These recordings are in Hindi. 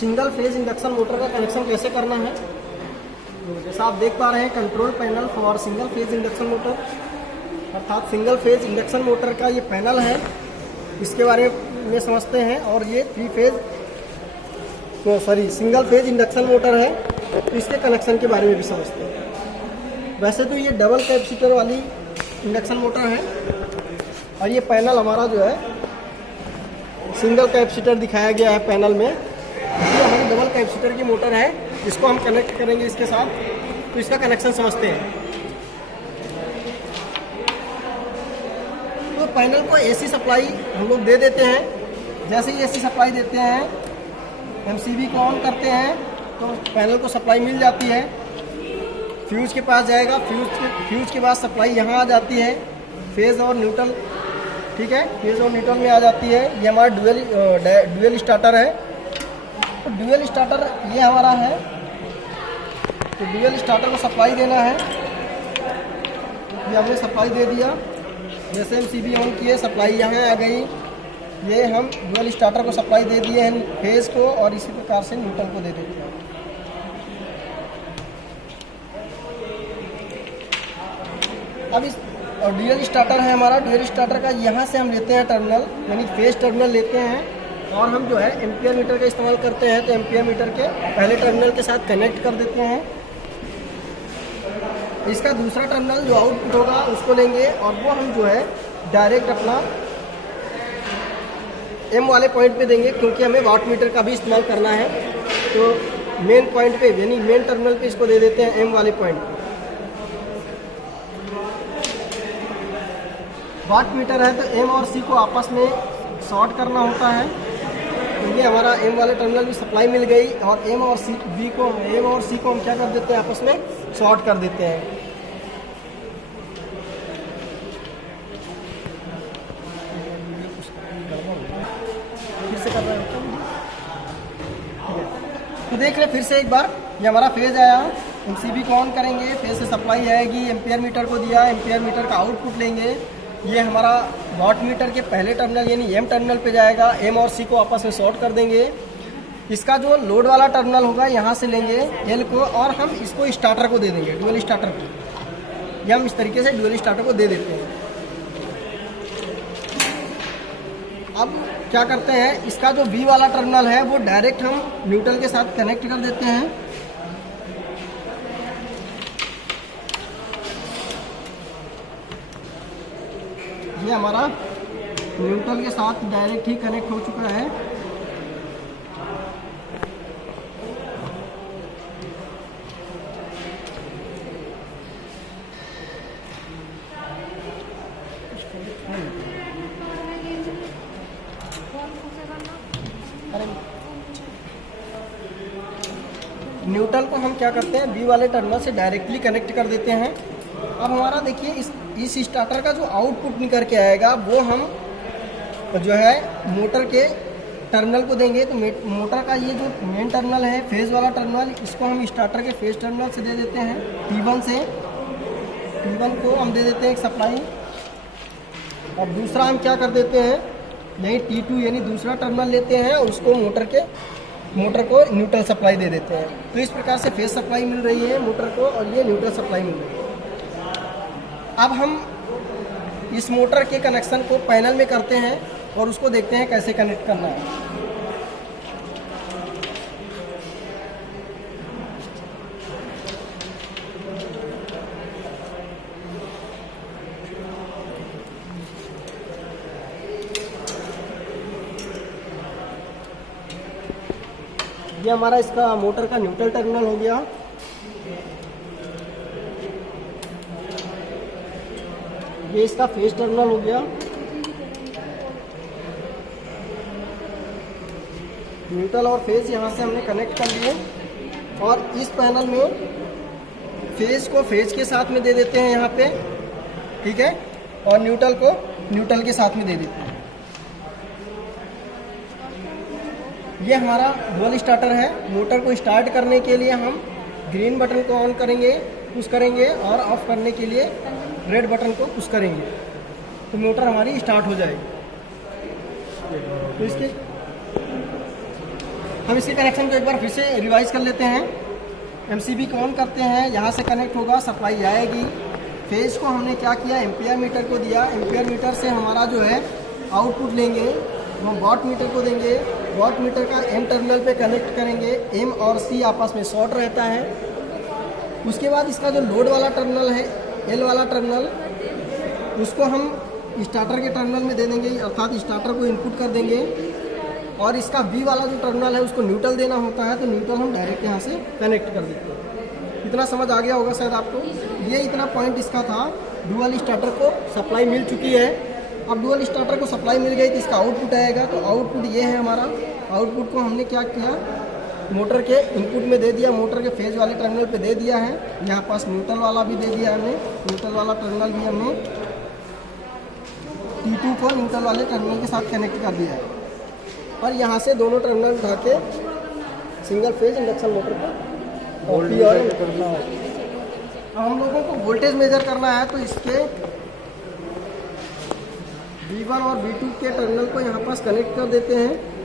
सिंगल फेज इंडक्शन मोटर का कनेक्शन कैसे करना है। तो जैसा आप देख पा रहे हैं, control panel for single phase induction motor, अर्थात सिंगल फेज इंडक्शन मोटर का ये पैनल है, इसके बारे में समझते हैं। और ये सिंगल फेज इंडक्शन मोटर है, तो इसके कनेक्शन के बारे में भी समझते हैं। वैसे तो ये डबल कैपेसिटर वाली इंडक्शन मोटर है, और ये पैनल हमारा जो है सिंगल कैपेसिटर दिखाया गया है पैनल में। ये हमारी डबल कैपेसिटर की मोटर है, इसको हम कनेक्ट करेंगे इसके साथ, तो इसका कनेक्शन समझते हैं। तो पैनल को एसी सप्लाई हम लोग दे देते हैं। जैसे ही एसी सप्लाई देते हैं, एमसीबी को ऑन करते हैं, तो पैनल को सप्लाई मिल जाती है। फ्यूज के पास जाएगा, फ्यूज के बाद सप्लाई यहाँ आ जाती है, फेज और न्यूट्रल, ठीक है, फेज और न्यूट्रल में आ जाती है। ये हमारा ड्यूअल स्टार्टर है। तो ड्यूअल स्टार्टर ये हमारा है, तो ड्यूअल स्टार्टर को सप्लाई देना है। ये हमने सप्लाई दे दिया, जैसे एमसीबी ऑन किए, सप्लाई यहाँ आ गई। ये हम ड्यूअल स्टार्टर को सप्लाई दे दिए हैं फेज को, और इसी प्रकार से न्यूट्रल को दे देते हैं। अब इस ड्यूअल स्टार्टर है हमारा, ड्यूअल स्टार्टर का यहाँ से हम लेते हैं टर्मिनल, यानी फेज टर्मिनल लेते हैं, और हम जो है एम्पियर मीटर का इस्तेमाल करते हैं। तो एम्पियर मीटर के पहले टर्मिनल के साथ कनेक्ट कर देते हैं। इसका दूसरा टर्मिनल जो आउटपुट होगा उसको लेंगे, और वो हम जो है डायरेक्ट अपना एम वाले पॉइंट पे देंगे, क्योंकि हमें वाट मीटर का भी इस्तेमाल करना है। तो मेन पॉइंट पे, यानी मेन टर्मिनल पे इसको दे देते हैं, एम वाले पॉइंट पे। वाट मीटर है, तो एम और सी को आपस में शॉर्ट करना होता है। तो ये हमारा एम वाले टर्मिनल भी सप्लाई मिल गई, और एम और सी को हम क्या कर देते हैं, आपस में शॉर्ट कर देते हैं। फिर से कर रहे हैं, तो देख रहे फिर से एक बार। ये हमारा फेज आया, एमसीबी को ऑन करेंगे, फेज से सप्लाई आएगी, एम्पियर मीटर को दिया, एम्पियर मीटर का आउटपुट लेंगे। ये हमारा वाट मीटर के पहले टर्मिनल यानी एम टर्मिनल पे जाएगा, एम और सी को आपस में शॉर्ट कर देंगे। इसका जो लोड वाला टर्मिनल होगा यहाँ से लेंगे एल को, और हम इसको स्टार्टर को दे देंगे, ड्यूअल स्टार्टर को। ये हम इस तरीके से ड्यूअल स्टार्टर को दे देते हैं। अब क्या करते हैं, इसका जो बी वाला टर्मिनल है वो डायरेक्ट हम न्यूट्रल के साथ कनेक्ट कर देते हैं। ये हमारा न्यूट्रल के साथ डायरेक्ट ही कनेक्ट हो चुका है। न्यूट्रल को हम क्या करते हैं, बी वाले टर्मिनल से डायरेक्टली कनेक्ट कर देते हैं। अब हमारा देखिए, इस स्टार्टर का जो आउटपुट निकल के आएगा वो हम जो है मोटर के टर्मिनल को देंगे। तो मोटर का ये जो मेन टर्मिनल है, फेज वाला टर्मिनल, इसको हम स्टार्टर के फेज टर्मिनल से दे देते हैं। T1 से, T1 को हम दे देते हैं एक सप्लाई, और दूसरा हम क्या कर देते हैं, यही T2 यानी दूसरा टर्मिनल लेते हैं, और उसको मोटर को न्यूट्रल सप्लाई दे देते हैं। तो इस प्रकार से फेज सप्लाई मिल रही है मोटर को, और ये न्यूट्रल सप्लाई मिल रही है। अब हम इस मोटर के कनेक्शन को पैनल में करते हैं, और उसको देखते हैं कैसे कनेक्ट करना है। ये हमारा इसका मोटर का न्यूट्रल टर्मिनल हो गया। ये इसका फेज टर्मिनल हो गया। न्यूट्रल और फेज यहाँ से हमने कनेक्ट कर लिए, और इस पैनल में फेज को फेज के साथ में दे देते हैं यहाँ पे, ठीक है, और न्यूट्रल को न्यूट्रल के साथ में दे देते हैं। ये हमारा ड्यूअल स्टार्टर है। मोटर को स्टार्ट करने के लिए हम ग्रीन बटन को ऑन करेंगे, पुश करेंगे, और ऑफ करने के लिए रेड बटन को पुश करेंगे, तो मोटर हमारी स्टार्ट हो जाएगी। तो इसके हम इसके कनेक्शन को एक बार फिर से रिवाइज कर लेते हैं। एमसीबी को ऑन करते हैं, यहाँ से कनेक्ट होगा, सप्लाई आएगी। फेज को हमने क्या किया, एम्पियर मीटर को दिया। एम्पियर मीटर से हमारा जो है आउटपुट लेंगे, हम वॉट मीटर को देंगे। वॉट मीटर का एम टर्मिनल पे कनेक्ट करेंगे। एम और सी आपस में शॉर्ट रहता है। उसके बाद इसका जो लोड वाला टर्मिनल है, एल वाला टर्मिनल, उसको हम स्टार्टर के टर्मिनल में दे देंगे, अर्थात स्टार्टर को इनपुट कर देंगे। और इसका बी वाला जो टर्मिनल है उसको न्यूट्रल देना होता है, तो न्यूट्रल हम डायरेक्ट यहाँ से कनेक्ट कर देते हैं। इतना समझ आ गया होगा शायद आपको। ये इतना पॉइंट इसका था। डुअल स्टार्टर को सप्लाई मिल चुकी है। अब डुअल स्टार्टर को सप्लाई मिल गई तो इसका आउटपुट आएगा। तो आउटपुट ये है हमारा। आउटपुट को हमने क्या किया, मोटर के इनपुट में दे दिया, मोटर के फेज वाले टर्मिनल पे दे दिया है। यहाँ पास न्यूट्रल वाला भी दे दिया हमने, न्यूट्रल वाला टर्मिनल भी हमने T2 को न्यूट्रल वाले टर्मिनल के साथ कनेक्ट कर दिया है। और यहाँ से दोनों टर्मिनल उठा के सिंगल फेज इंडक्शन मोटर को वोल्टेज करना है। अब हम लोगों को वोल्टेज मेजर करना है, तो इसके V1 और V2 के टर्मिनल को यहाँ पास कनेक्ट कर देते हैं।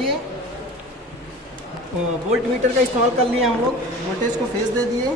ये वोल्ट मीटर का इस्तेमाल कर लिए हम लोग। वोल्टेज को फेज दे दिए,